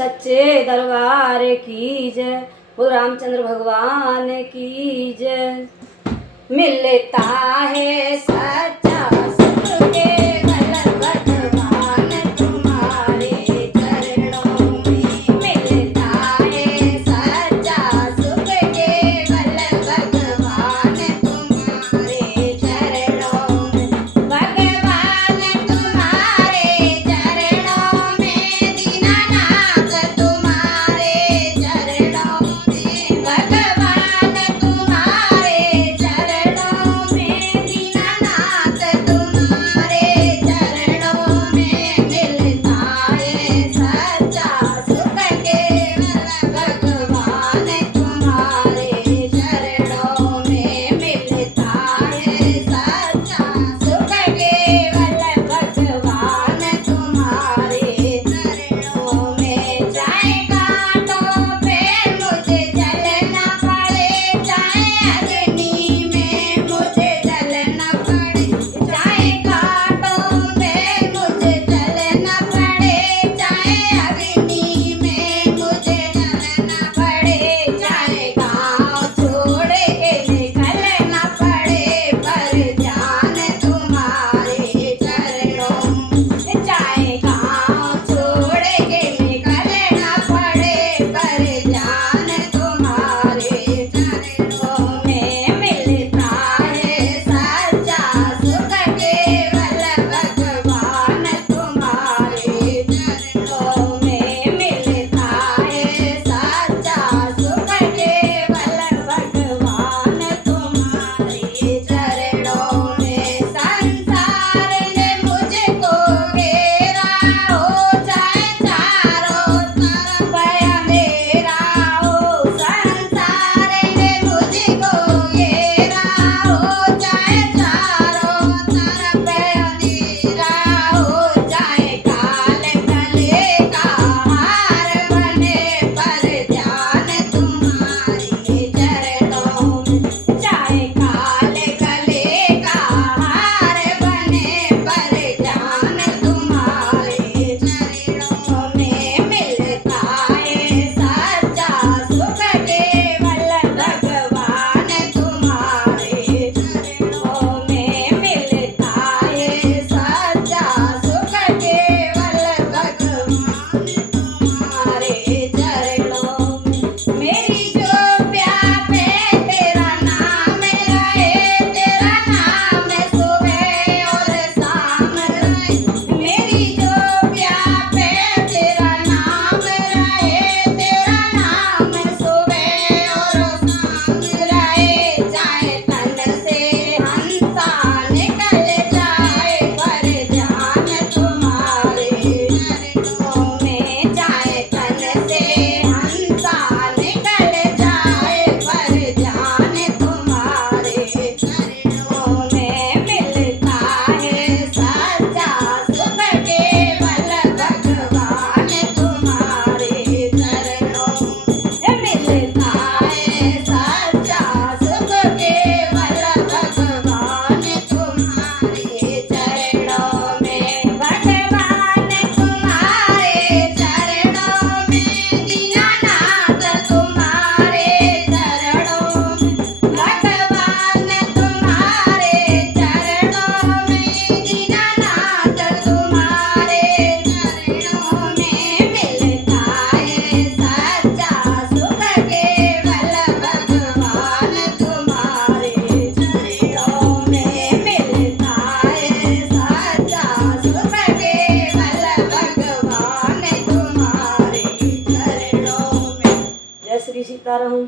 सच्चे दरबार की जय, बोल रामचंद्र भगवान की जय। मिलता है सच्चा सुख केवल भगवान तुम्हारे चरणों में। मिलता है सच्चा सुख केवल भगवान तुम्हारे चरणों में। भगवान तुम्हारे चरणों में, दीनानाथ तुम्हारे चरणों में। भगवान तुम्हारे चरणों में, दीनानाथ तुम्हारे चरणों में। मिलता है सच्चा सुख केवल भगवान तुम्हारे चरणों में। मिलता है सच्चा सुख केवल भगवान तुम्हारे चरणों में। चाहे कांटों पे मुझे जलना पड़े, चाहे अग्नि में मुझे जलना पड़े। चाहे कांटों पे मुझे जलना पड़े, चाहे अग्नि में मुझे जलना पड़े। चाहे गाँव छोड़ के निकलना पड़े, पर जान तुम्हारे चरणों में। चाहे गाँव छोड़ के निकलना पड़े, पर जान तुम्हारे चरणों में। मिलता है सच्चा सुख केवल भगवान तुम्हारे चरणों में। मिलता है सच्चा सुख केवल भगवान तुम्हारे चरणों में। संसार ने मुझको घेरा हो, चाहे चारों तरफ अंधेरा हो। संसार ने मुझको घेरा हो, चाहे चारों तरफ अंधेरा हो। चाहे काल गले का हार बने, पर ध्यान तुम्हारे चरणों में। चाहे काल गले का हार बने, पर ध्यान तुम्हारे चरणों में। मिलता है सच्चा सुख केवल भगवान तुम्हारे चरणों में। मिलता है सच्चा सुख केवल भगवान तुम्हारे चरणों में। मेरी जो प्यासे तेरा नाम रहे, तेरा नाम सुबह और शाम रहे। मेरी जो प्यासे तेरा नाम रहे, तेरा नाम सुबह और शाम रहे। चाहे तन से हंसा निकल जाए, पर ध्यान तुम्हारे चरणों में। चाहे तन से हंसा निकल जाए, पर ध्यान तुम्हारे चरणों में। मिलता है सच्चा सुख केवल भगवान तुम्हारे चरणों में। मिलता है सच्चा सुख केवल भगवान तुम्हारे चरणों में। भगवान तुम्हारे चरणों में, दीनानाथ तुम्हारे चरणों में। भगवान तुम्हारे चरणों में, दीनानाथ तुम्हारे चरणों में। मिलता है सच्चा सुख केवल भगवान तुम्हारे चरणों में। मिलता है सच्चा सुख केवल भगवान तुम्हारे चरणों में। जय श्री सीताराम।